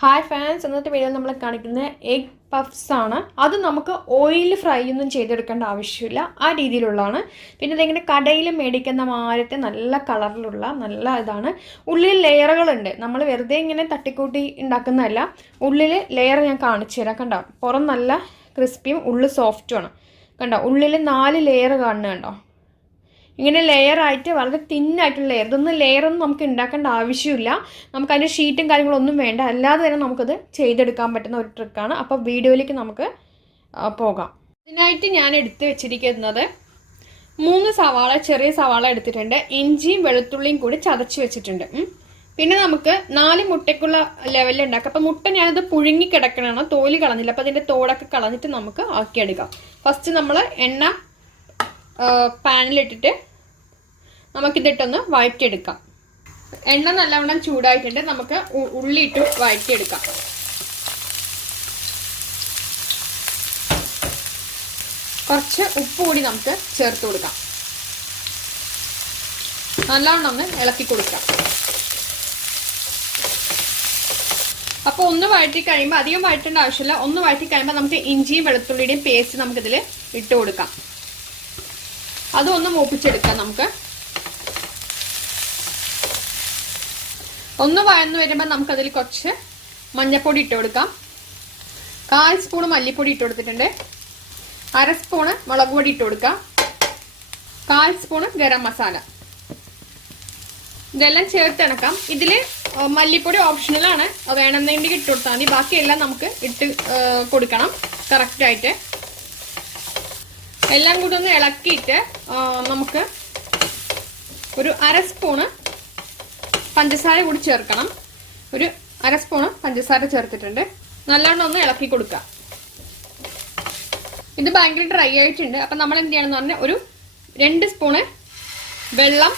Hi fans, ഇന്നത്തെ video നമ്മൾ കാണിക്കുന്നത് എഗ് പഫ്സ് ആണ്. അത് നമുക്ക് ഓയിൽ ഫ്രൈ ഒന്നും ചെയ്തെടുക്കേണ്ട ആവശ്യമില്ല, ആ രീതിയിലുള്ളതാണ്. പിന്നെ ഇതിങ്ങനെ കടയിൽ മേടിക്കുന്ന മാരത്തെ നല്ല കളറിലുള്ള നല്ല ഇതാണ്. ഉള്ളിൽ ലെയറുകളുണ്ട്, നമ്മൾ വെറുതെ ഇങ്ങനെ തട്ടിക്കൂട്ടി ഉണ്ടാക്കുന്നതല്ല. ഉള്ളിൽ ലെയർ ഞാൻ കാണിച്ചു തരാം. കണ്ടോ, പുറം നല്ല ക്രിസ്പിയും ഉള്ളിൽ സോഫ്റ്റുമാണ്. കണ്ടോ, ഉള്ളിൽ 4 ലെയർ കാണുന്നത് കണ്ടോ. ഇങ്ങനെ ലെയറായിട്ട് വളരെ തിന്നായിട്ടുള്ള ലെയർ. ഇതൊന്നും ലെയറൊന്നും നമുക്ക് ഉണ്ടാക്കേണ്ട ആവശ്യമില്ല. നമുക്കതിൻ്റെ ഷീറ്റും കാര്യങ്ങളൊന്നും വേണ്ട, അല്ലാതെ തന്നെ നമുക്കത് ചെയ്തെടുക്കാൻ പറ്റുന്ന ഒരു ട്രിക്കാണ്. അപ്പോൾ വീഡിയോയിലേക്ക് നമുക്ക് പോകാം. ഇതിനായിട്ട് ഞാൻ എടുത്ത് വെച്ചിരിക്കുന്നത് 3 സവാള, ചെറിയ സവാള എടുത്തിട്ടുണ്ട്. ഇഞ്ചിയും വെളുത്തുള്ളിയും കൂടി ചതച്ച് വെച്ചിട്ടുണ്ട്. പിന്നെ നമുക്ക് 4 മുട്ടയ്ക്കുള്ള ലെവലിൽ ഉണ്ടാക്കാം. അപ്പോൾ മുട്ട ഞാനത് പുഴുങ്ങി കിടക്കണമാണ്, തോല് കളഞ്ഞില്ല. അപ്പോൾ അതിൻ്റെ തോടൊക്കെ കളഞ്ഞിട്ട് നമുക്ക് ആക്കിയെടുക്കാം. ഫസ്റ്റ് നമ്മൾ എണ്ണ പാനിലിട്ടിട്ട് നമുക്കിതിട്ടൊന്ന് വഴറ്റിയെടുക്കാം. എണ്ണ നല്ലവണ്ണം ചൂടായിട്ടുണ്ട്, നമുക്ക് ഉള്ളിയിട്ട് വഴറ്റിയെടുക്കാം. കുറച്ച് ഉപ്പ് കൂടി നമുക്ക് ചേർത്ത് കൊടുക്കാം. നല്ലവണ്ണം ഒന്ന് ഇളക്കി കൊടുക്കാം. അപ്പോൾ ഒന്ന് വഴറ്റി കഴിയുമ്പോൾ, അധികം വഴറ്റേണ്ട ആവശ്യമില്ല, ഒന്ന് വഴറ്റി കഴിയുമ്പോൾ നമുക്ക് ഇഞ്ചിയും വെളുത്തുള്ളിയുടെയും പേസ്റ്റ് നമുക്കിതിൽ ഇട്ട് കൊടുക്കാം. അതൊന്ന് മൂപ്പിച്ചെടുക്കാം. നമുക്ക് ഒന്ന് വഴന്ന് വരുമ്പോൾ നമുക്കതിൽ കുറച്ച് മഞ്ഞൾപ്പൊടി ഇട്ട് കൊടുക്കാം. 1/4 സ്പൂൺ മല്ലിപ്പൊടി ഇട്ട് കൊടുത്തിട്ടുണ്ട്. 1/2 സ്പൂണ് മുളക് പൊടി ഇട്ട് കൊടുക്കാം. 1/4 സ്പൂണ് ഗരം മസാല. ഇതെല്ലാം ചേർത്ത് ഇണക്കാം. ഇതിൽ മല്ലിപ്പൊടി ഓപ്ഷണലാണ്, വേണമെന്നുണ്ടെങ്കിൽ ഇട്ട് കൊടുത്താൽ മതി. ബാക്കിയെല്ലാം നമുക്ക് ഇട്ട് കൊടുക്കണം കറക്റ്റായിട്ട്. എല്ലാം കൂടി ഒന്ന് ഇളക്കിയിട്ട് നമുക്ക് ഒരു 1/2 സ്പൂണ് പഞ്ചസാര കൂടി ചേർക്കണം. ഒരു 1/2 സ്പൂണ് പഞ്ചസാര ചേർത്തിട്ടുണ്ട്. നല്ലോണം ഒന്ന് ഇളക്കി കൊടുക്കുക. ഇത് ഭയങ്കര ഡ്രൈ ആയിട്ടുണ്ട്. അപ്പം നമ്മൾ എന്ത് ചെയ്യണമെന്ന് പറഞ്ഞാൽ ഒരു 2 സ്പൂണ് വെള്ളം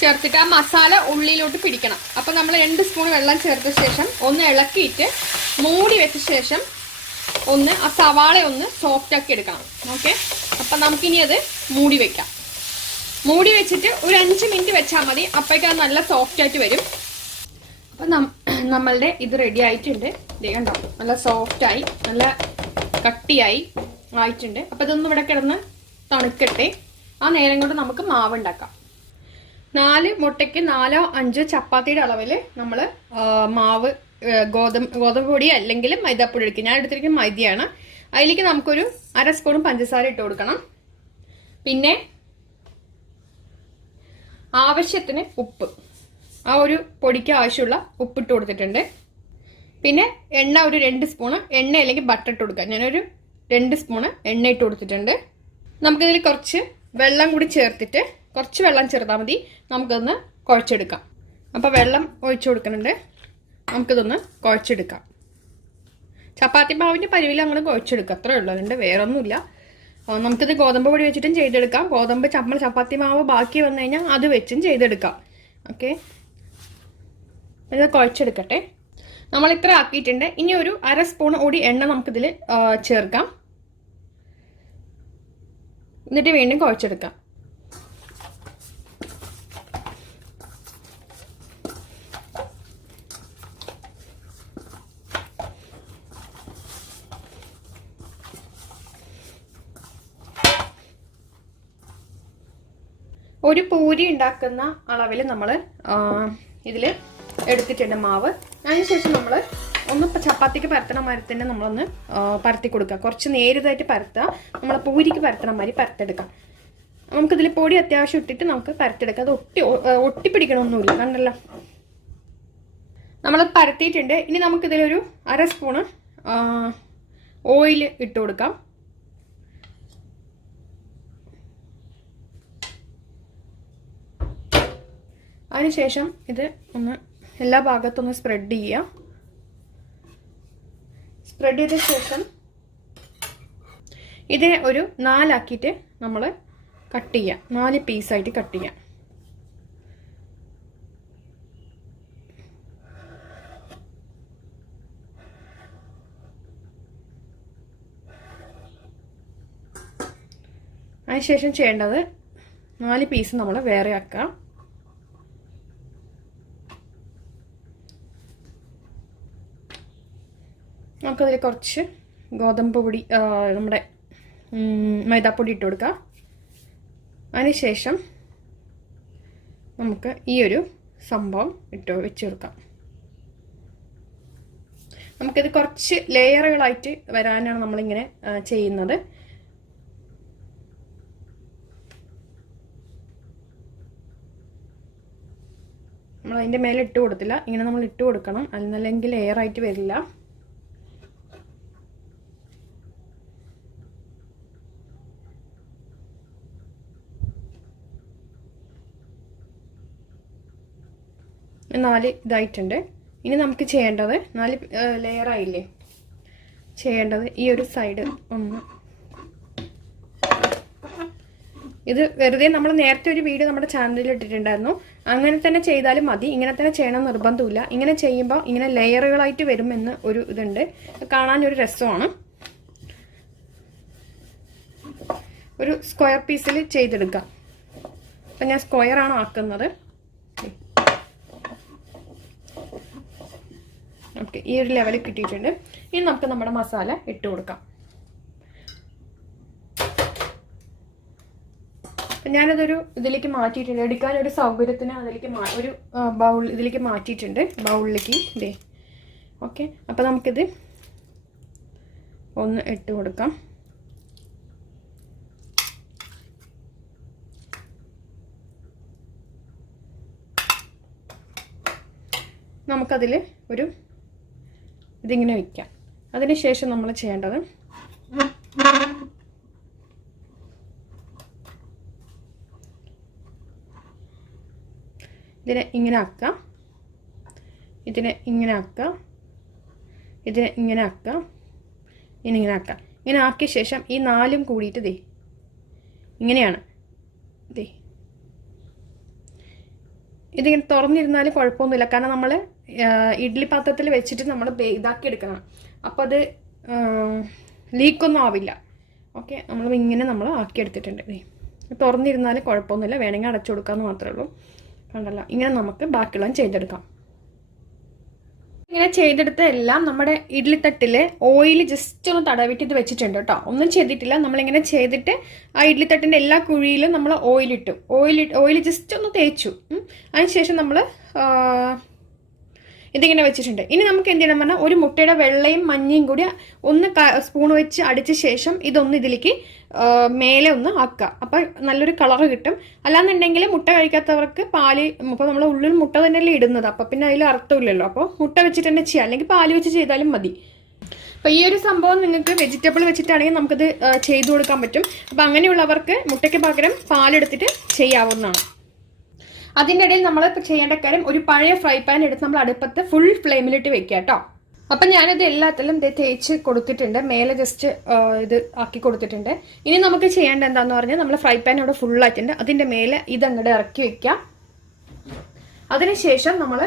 ചേർത്തിട്ട് ആ മസാല ഉള്ളിലോട്ട് പിടിക്കണം. അപ്പം നമ്മൾ 2 സ്പൂൺ വെള്ളം ചേർത്ത ശേഷം ഒന്ന് ഇളക്കിയിട്ട് മൂടി വെച്ച ശേഷം ഒന്ന് ആ സവാള ഒന്ന് സോഫ്റ്റ് ആക്കി എടുക്കണം. ഓക്കെ, അപ്പം നമുക്കിനി അത് മൂടി വെക്കാം. മൂടി വെച്ചിട്ട് ഒരു 5 മിനിറ്റ് വെച്ചാൽ മതി. അപ്പോഴേക്കും അത് നല്ല സോഫ്റ്റ് ആയിട്ട് വരും. അപ്പം നമ്മളുടെ ഇത് റെഡി ആയിട്ടുണ്ട്. കണ്ടോ, നല്ല സോഫ്റ്റായി, നല്ല കട്ടിയായി ആയിട്ടുണ്ട്. അപ്പം ഇതൊന്നും ഇവിടെ കിടന്ന് തണുക്കട്ടെ. ആ നേരം കൊണ്ട് നമുക്ക് മാവ് ഉണ്ടാക്കാം. 4 മുട്ടയ്ക്ക് 4 5 ചപ്പാത്തിയുടെ അളവിൽ നമ്മൾ മാവ് ഗോതമ്പ് പൊടി അല്ലെങ്കിൽ മൈദാപ്പൊടി എടുക്കുക. ഞാൻ എടുത്തിരിക്കുന്ന മൈദയാണ്. അതിലേക്ക് നമുക്കൊരു 1/2 സ്പൂൺ പഞ്ചസാര ഇട്ട് കൊടുക്കണം. പിന്നെ ആവശ്യത്തിന് ഉപ്പ്, ആ ഒരു പൊടിക്ക് ആവശ്യമുള്ള ഉപ്പ് ഇട്ട് കൊടുത്തിട്ടുണ്ട്. പിന്നെ എണ്ണ ഒരു 2 സ്പൂണ് എണ്ണ അല്ലെങ്കിൽ ബട്ടർ ഇട്ട് കൊടുക്കുക. ഞാനൊരു 2 സ്പൂണ് എണ്ണ ഇട്ട് കൊടുത്തിട്ടുണ്ട്. നമുക്കിതിൽ കുറച്ച് വെള്ളം കൂടി ചേർത്തിട്ട്, കുറച്ച് വെള്ളം ചേർത്താൽ മതി, നമുക്കൊന്ന് കുഴച്ചെടുക്കാം. അപ്പോൾ വെള്ളം ഒഴിച്ചു കൊടുക്കുന്നുണ്ട്. നമുക്കിതൊന്ന് കുഴച്ചെടുക്കാം. ചപ്പാത്തി മാവിൻ്റെ പരിവിൽ അങ്ങനെ കുഴച്ചെടുക്കുക, അത്രേ ഉള്ളൂ. അതുകൊണ്ട് വേറൊന്നുമില്ല. നമുക്കിത് ഗോതമ്പ് പൊടി വെച്ചിട്ടും ചെയ്തെടുക്കാം. ചപ്പാത്തി മാവ് ബാക്കി വന്നു കഴിഞ്ഞാൽ അത് വെച്ചും ചെയ്തെടുക്കാം. ഓക്കെ, ഇത് കുഴച്ചെടുക്കട്ടെ. നമ്മൾ ഇത്ര ആക്കിയിട്ടുണ്ട്. ഇനി ഒരു 1/2 സ്പൂൺ കൂടി എണ്ണ നമുക്കിതിൽ ചേർക്കാം. എന്നിട്ട് വീണ്ടും കുഴച്ചെടുക്കാം. ഒരു പൂരി ഉണ്ടാക്കുന്ന അളവിൽ നമ്മൾ ഇതിൽ എടുത്തിട്ടുണ്ട് മാവ്. അതിനുശേഷം നമ്മൾ ഒന്ന് ചപ്പാത്തിക്ക് പരത്തണ മാതിരി തന്നെ നമ്മളൊന്ന് പരത്തി കൊടുക്കുക. കുറച്ച് നേരിതായിട്ട് പരത്തുക. നമ്മൾ പൂരിക്ക് പരത്തണ മാതിരി പരത്തെടുക്കാം. നമുക്കിതിൽ പൊടി അത്യാവശ്യം ഇട്ടിട്ട് നമുക്ക് പരത്തെടുക്കാം. അത് ഒട്ടിപ്പിടിക്കണമൊന്നുമില്ല, കണ്ടല്ലോ. നമ്മൾ പരത്തിയിട്ടുണ്ട്. ഇനി നമുക്കിതിലൊരു 1/2 സ്പൂണ് ഓയിൽ ഇട്ട് കൊടുക്കാം. അതിനുശേഷം ഇത് ഒന്ന് എല്ലാ ഭാഗത്തും ഒന്ന് സ്പ്രെഡ് ചെയ്യുക. സ്പ്രെഡ് ചെയ്ത ശേഷം ഇത് ഒരു 4 ആക്കിയിട്ട് നമ്മൾ കട്ട് ചെയ്യാം. 4 പീസായിട്ട് കട്ട് ചെയ്യാം. അതിനുശേഷം ചെയ്യേണ്ടത് 4 പീസ് നമ്മൾ വേറെ ആക്കാം. നമുക്കതിൽ കുറച്ച് ഗോതമ്പ് പൊടി, നമ്മുടെ മൈദാപ്പൊടി ഇട്ട് കൊടുക്കാം. അതിനുശേഷം നമുക്ക് ഈ ഒരു സംഭവം വെച്ച് കൊടുക്കാം. നമുക്കിത് കുറച്ച് ലെയറുകളായിട്ട് വരാനാണ് നമ്മളിങ്ങനെ ചെയ്യുന്നത്. നമ്മൾ അതിൻ്റെ മേലെ ഇട്ട് കൊടുത്തില്ല, ഇങ്ങനെ നമ്മൾ ഇട്ട് കൊടുക്കണം, അല്ലെങ്കിൽ ലെയറായിട്ട് വരില്ല. നാല് ഇതായിട്ടുണ്ട്. ഇനി നമുക്ക് ചെയ്യേണ്ടത് 4 ലെയറായില്ലേ, ചെയ്യേണ്ടത് ഈ ഒരു സൈഡ് ഒന്ന്, ഇത് വെറുതെ നമ്മൾ നേരത്തെ ഒരു വീഡിയോ നമ്മുടെ ചാനലിൽ ഇട്ടിട്ടുണ്ടായിരുന്നു. അങ്ങനെ തന്നെ ചെയ്താലും മതി, ഇങ്ങനെ തന്നെ ചെയ്യണം നിർബന്ധമില്ല. ഇങ്ങനെ ചെയ്യുമ്പോൾ ഇങ്ങനെ ലെയറുകളായിട്ട് വരുമെന്ന് ഒരു ഇതുണ്ട്, കാണാനൊരു രസമാണ്. ഒരു സ്ക്വയർ പീസിൽ ചെയ്തെടുക്കാം. അപ്പം ഞാൻ സ്ക്വയറാണ് ആക്കുന്നത്. ഓക്കെ, ഈ ഒരു ലെവലിൽ കിട്ടിയിട്ടുണ്ട്. ഇനി നമുക്ക് നമ്മുടെ മസാല ഇട്ട് കൊടുക്കാം. ഞാനതൊരു ഇതിലേക്ക് മാറ്റിയിട്ടുണ്ട്, എടുക്കാൻ ഒരു സൗകര്യത്തിന് അതിലേക്ക് ഒരു ബൗൾ ഇതിലേക്ക് മാറ്റിയിട്ടുണ്ട്, ബൗളിലേക്ക് ഇതേ. ഓക്കെ, അപ്പോൾ നമുക്കിത് ഒന്ന് ഇട്ട് കൊടുക്കാം. നമുക്കതിൽ ഒരു ഇതിങ്ങനെ വയ്ക്കാം. അതിനുശേഷം നമ്മൾ ചെയ്യേണ്ടത് ഇതിനെ ഇങ്ങനെ ആക്കാം, ഇതിനെ ഇങ്ങനെ ആക്കാം, ഇതിനെ ഇങ്ങനെ ആക്കാം, ഇങ്ങനെ ആക്കാം. ഇങ്ങനെ ആക്കിയ ശേഷം ഈ 4ഉം കൂടിയിട്ട് ദേ ഇങ്ങനെയാണ്. ദേ ഇതിങ്ങനെ തുറന്നിരുന്നാലും കുഴപ്പമൊന്നുമില്ല, കാരണം നമ്മൾ ഇഡ്ഡലി പാത്രത്തിൽ വെച്ചിട്ട് നമ്മൾ ഇതാക്കി എടുക്കണം. അപ്പോൾ അത് ലീക്കൊന്നും ആവില്ല. ഓക്കെ, ഇങ്ങനെ നമ്മൾ ആക്കിയെടുത്തിട്ടുണ്ട്. തുറന്നിരുന്നാലും കുഴപ്പമൊന്നുമില്ല, വേണമെങ്കിൽ അടച്ചു കൊടുക്കാമെന്ന് മാത്രമേ ഉള്ളൂ. കണ്ടല്ലോ, ഇങ്ങനെ നമുക്ക് ബാക്കിയുള്ള ചെയ്തെടുക്കാം. ഇങ്ങനെ ചെയ്തെടുത്ത എല്ലാം നമ്മുടെ ഇഡ്ഡലിത്തട്ടിൽ ഓയിൽ ജസ്റ്റ് ഒന്ന് തടവിട്ട് ഇത് വെച്ചിട്ടുണ്ട് കേട്ടോ, ഒന്നും ചെയ്തിട്ടില്ല. നമ്മളിങ്ങനെ ചെയ്തിട്ട് ആ ഇഡ്ഡലിത്തട്ടിൻ്റെ എല്ലാ കുഴിയിലും നമ്മൾ ഓയിലിട്ടു, ഓയിൽ ജസ്റ്റ് ഒന്ന് തേച്ചു. അതിനുശേഷം നമ്മൾ ഇതിങ്ങനെ വെച്ചിട്ടുണ്ട്. ഇനി നമുക്ക് എന്ത് ചെയ്യണം പറഞ്ഞാൽ, ഒരു മുട്ടയുടെ വെള്ളയും മഞ്ഞയും കൂടി ഒന്ന് സ്പൂൺ വെച്ച് അടിച്ച ശേഷം ഇതൊന്ന് ഇതിലേക്ക് മേലെ ഒന്ന് ആക്കുക. അപ്പം നല്ലൊരു കളറ് കിട്ടും. അല്ലാന്നുണ്ടെങ്കിൽ മുട്ട കഴിക്കാത്തവർക്ക് പാല്, അപ്പോൾ നമ്മൾ ഉള്ളിൽ മുട്ട തന്നെയല്ലേ ഇടുന്നത്, അപ്പം പിന്നെ അതിൽ അർത്ഥമില്ലല്ലോ. അപ്പോൾ മുട്ട വെച്ചിട്ട് തന്നെ ചെയ്യാം, അല്ലെങ്കിൽ പാല് വെച്ച് ചെയ്താലും മതി. അപ്പോൾ ഈ ഒരു സംഭവം നിങ്ങൾക്ക് വെജിറ്റബിൾ വെച്ചിട്ടാണെങ്കിൽ നമുക്കത് ചെയ്തു കൊടുക്കാൻ പറ്റും. അപ്പോൾ അങ്ങനെയുള്ളവർക്ക് മുട്ടയ്ക്ക് പകരം പാലെടുത്തിട്ട് ചെയ്യാവുന്നതാണ്. അതിൻ്റെ ഇടയിൽ നമ്മൾ ഇപ്പോൾ ചെയ്യേണ്ട കാര്യം, ഒരു പഴയ ഫ്രൈ പാൻ എടുത്ത് നമ്മൾ അടുപ്പത്ത് ഫുൾ ഫ്ലെയിമിലിട്ട് വെക്കുക കേട്ടോ. അപ്പം ഞാനിത് എല്ലാത്തിലും തേച്ച് കൊടുത്തിട്ടുണ്ട്, മേലെ ജസ്റ്റ് ഇത് ആക്കി കൊടുത്തിട്ടുണ്ട്. ഇനി നമുക്ക് ചെയ്യേണ്ട എന്താണെന്ന് പറഞ്ഞാൽ, നമ്മൾ ഫ്രൈ പാൻ ഇവിടെ ഫുള്ളായിട്ടുണ്ട്, അതിൻ്റെ മേലെ ഇതങ്ങോട്ട് ഇറക്കി വെക്കാം. അതിനുശേഷം നമ്മൾ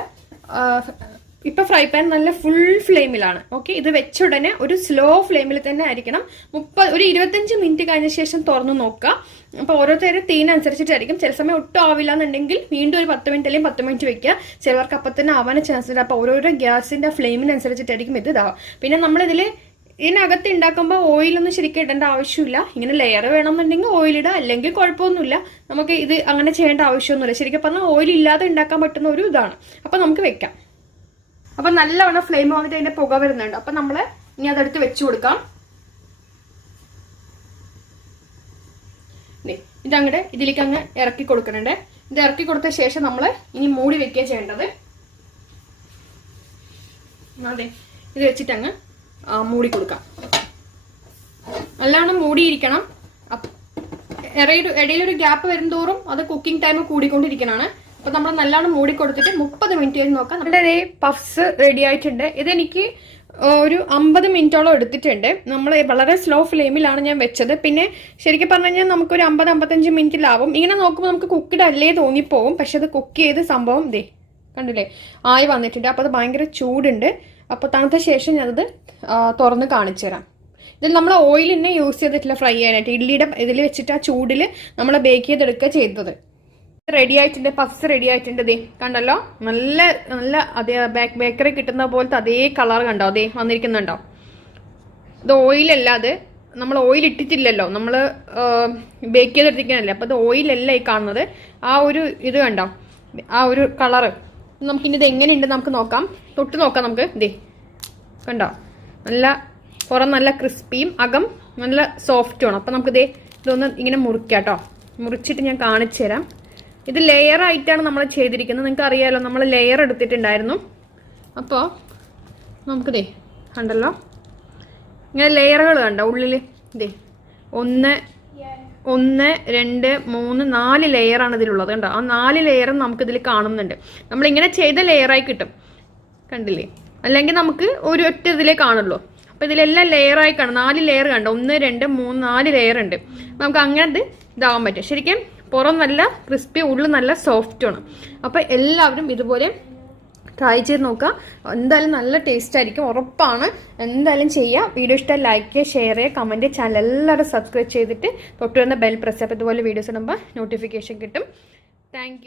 ഇപ്പം ഫ്രൈ പാൻ നല്ല ഫുൾ ഫ്ലെയിമിലാണ്. ഓക്കെ, ഇത് വെച്ച ഉടനെ ഒരു സ്ലോ ഫ്ലെയിമിൽ തന്നെ ആയിരിക്കണം. ഒരു 25 മിനിറ്റ് കഴിഞ്ഞ ശേഷം തുറന്നു നോക്കുക. അപ്പോൾ ഓരോരുത്തരും തീനനുസരിച്ചിട്ടായിരിക്കും. ചില സമയം ഒട്ടും ആവില്ല എന്നുണ്ടെങ്കിൽ വീണ്ടും ഒരു 10 മിനിറ്റ് അല്ലെങ്കിൽ 10 മിനിറ്റ് വെക്കുക. ചിലവർക്ക് അപ്പം തന്നെ ആവാൻ ചാൻസ് ഉണ്ട്. അപ്പോൾ ഓരോരോ ഗ്യാസിൻ്റെ ഫ്ലെയിമിനനുസരിച്ചിട്ടായിരിക്കും ഇത് ഇതാവുക. പിന്നെ നമ്മളിതിൽ ഇതിനകത്ത് ഉണ്ടാക്കുമ്പോൾ ഓയിലൊന്നും ശരിക്കും ഇടേണ്ട ആവശ്യമില്ല. ഇങ്ങനെ ലെയർ വേണമെന്നുണ്ടെങ്കിൽ ഓയിലിടുക, അല്ലെങ്കിൽ കുഴപ്പമൊന്നുമില്ല. നമുക്ക് ഇത് അങ്ങനെ ചെയ്യേണ്ട ആവശ്യമൊന്നുമില്ല. ശരിക്കും പറഞ്ഞാൽ ഓയിൽ ഇല്ലാതെ ഉണ്ടാക്കാൻ പറ്റുന്ന ഒരു ഇതാണ്. അപ്പം നമുക്ക് വെക്കാം. അപ്പം നല്ലവണ്ണം ഫ്ലെയിം വന്നിട്ട് അതിൻ്റെ പുക വരുന്നുണ്ട്. അപ്പം നമ്മൾ ഇനി അതെടുത്ത് വെച്ച് കൊടുക്കാം. ഇതങ്ങോട്ട് ഇതിലേക്ക് അങ്ങ് ഇറക്കി കൊടുക്കുന്നുണ്ട്. ഇത് ഇറക്കി കൊടുത്ത ശേഷം നമ്മൾ ഇനി മൂടി വെക്കുക ചെയ്യേണ്ടത്. അതെ, ഇത് വെച്ചിട്ട് അങ്ങ് മൂടി കൊടുക്കാം. നല്ലവണ്ണം മൂടിയിരിക്കണം. ഇടയിലൊരു ഗ്യാപ്പ് വരുംതോറും അത് കുക്കിംഗ് ടൈം കൂടിക്കൊണ്ടിരിക്കണതാണ്. അപ്പോൾ നമ്മൾ നല്ലോണം മൂടി കൊടുത്തിട്ട് 30 മിനിറ്റ് കഴിഞ്ഞ് നോക്കാം. നമ്മുടെ പഫ്സ് റെഡി ആയിട്ടുണ്ട്. ഇതെനിക്ക് ഒരു 50 മിനിറ്റോളം എടുത്തിട്ടുണ്ട്. നമ്മൾ വളരെ സ്ലോ ഫ്ലെയിമിലാണ് ഞാൻ വെച്ചത്. പിന്നെ ശരിക്കും പറഞ്ഞു കഴിഞ്ഞാൽ നമുക്കൊരു 50-55 മിനിറ്റിലാവും. ഇങ്ങനെ നോക്കുമ്പോൾ നമുക്ക് കുക്കിഡ് അല്ലേ തോന്നിപ്പോവും. പക്ഷെ അത് കുക്ക് ചെയ്ത് സംഭവം ദേ കണ്ടില്ലേ ആയി വന്നിട്ടുണ്ട്. അപ്പോൾ അത് ഭയങ്കര ചൂടുണ്ട്. അപ്പോൾ തണുത്ത ശേഷം ഞാനത് തുറന്ന് കാണിച്ചു തരാം. ഇതിൽ നമ്മൾ ഓയിൽ തന്നെ യൂസ് ചെയ്തിട്ടില്ല ഫ്രൈ ചെയ്യാനായിട്ട്. ഇഡ്ലിയുടെ ഇതിൽ വെച്ചിട്ട് ആ ചൂടിൽ നമ്മൾ ബേക്ക് ചെയ്തെടുക്കുക ചെയ്തത്. റെഡി ആയിട്ടുണ്ട്, പഫ്സ് റെഡി ആയിട്ടുണ്ട്. ദേ കണ്ടല്ലോ, നല്ല നല്ല അതേ ബേക്കറി കിട്ടുന്ന പോലത്തെ അതേ കളർ കണ്ടോ, അതേ വന്നിരിക്കുന്നുണ്ടോ. ഇത് ഓയിലല്ല, അത് നമ്മൾ ഓയിൽ ഇട്ടിട്ടില്ലല്ലോ, നമ്മൾ ബേക്ക് ചെയ്തെടുത്തിരിക്കണല്ലേ. അപ്പോൾ അത് ഓയിലല്ല ഈ കാണുന്നത്. ആ ഒരു ഇത് കണ്ടോ, ആ ഒരു കളറ്. നമുക്കിനി ഇത് എങ്ങനെയുണ്ട് നമുക്ക് നോക്കാം, തൊട്ട് നോക്കാം നമുക്ക്. ഇതേ കണ്ടോ, നല്ല പുറം നല്ല ക്രിസ്പിയും അകം നല്ല സോഫ്റ്റുമാണ്. അപ്പോൾ നമുക്കിതേ ഇതൊന്ന് ഇങ്ങനെ മുറിക്കാം കേട്ടോ. മുറിച്ചിട്ട് ഞാൻ കാണിച്ചു തരാം. ഇത് ലെയർ ആയിട്ടാണ് നമ്മൾ ചെയ്തിരിക്കുന്നത്. നിങ്ങൾക്ക് അറിയാമല്ലോ, നമ്മൾ ലെയർ എടുത്തിട്ടുണ്ടായിരുന്നു. അപ്പോൾ നമുക്കിതേ കണ്ടല്ലോ, ഇങ്ങനെ ലെയറുകൾ കണ്ടോ ഉള്ളിൽ. ഇതേ 1 2 3 4 ലെയറാണ് ഇതിലുള്ളത് കണ്ടോ. ആ 4 ലെയറും നമുക്കിതിൽ കാണുന്നുണ്ട്. നമ്മളിങ്ങനെ ചെയ്ത ലെയറായി കിട്ടും, കണ്ടില്ലേ? അല്ലെങ്കിൽ നമുക്ക് ഒരു ഒറ്റ ഇതിലേ കാണുള്ളൂ. അപ്പോൾ ഇതിലെല്ലാം ലെയറായി കാണും. 4 ലെയർ കണ്ടോ, 1 2 3 4 ലെയർ ഉണ്ട്. നമുക്ക് അങ്ങനെ ഇതാവാൻ പറ്റും. ശരിക്കും പുറം നല്ല ക്രിസ്പി, ഉള്ളിൽ നല്ല സോഫ്റ്റുമാണ്. അപ്പോൾ എല്ലാവരും ഇതുപോലെ ട്രൈ ചെയ്ത് നോക്കുക. എന്തായാലും നല്ല ടേസ്റ്റ് ആയിരിക്കും, ഉറപ്പാണ്. എന്തായാലും ചെയ്യുക. വീഡിയോ ഇഷ്ടമായി ലൈക്ക് ചെയ്യുക, ഷെയർ ചെയ്യുക, കമൻറ്റ്. ചാനൽ എല്ലാവരും സബ്സ്ക്രൈബ് ചെയ്തിട്ട് തൊട്ട് വരുന്ന ബെൽ പ്രസ് ചെയ്യുക. അപ്പോൾ ഇതുപോലെ വീഡിയോസ് ഇടുമ്പോൾ നോട്ടിഫിക്കേഷൻ കിട്ടും. താങ്ക്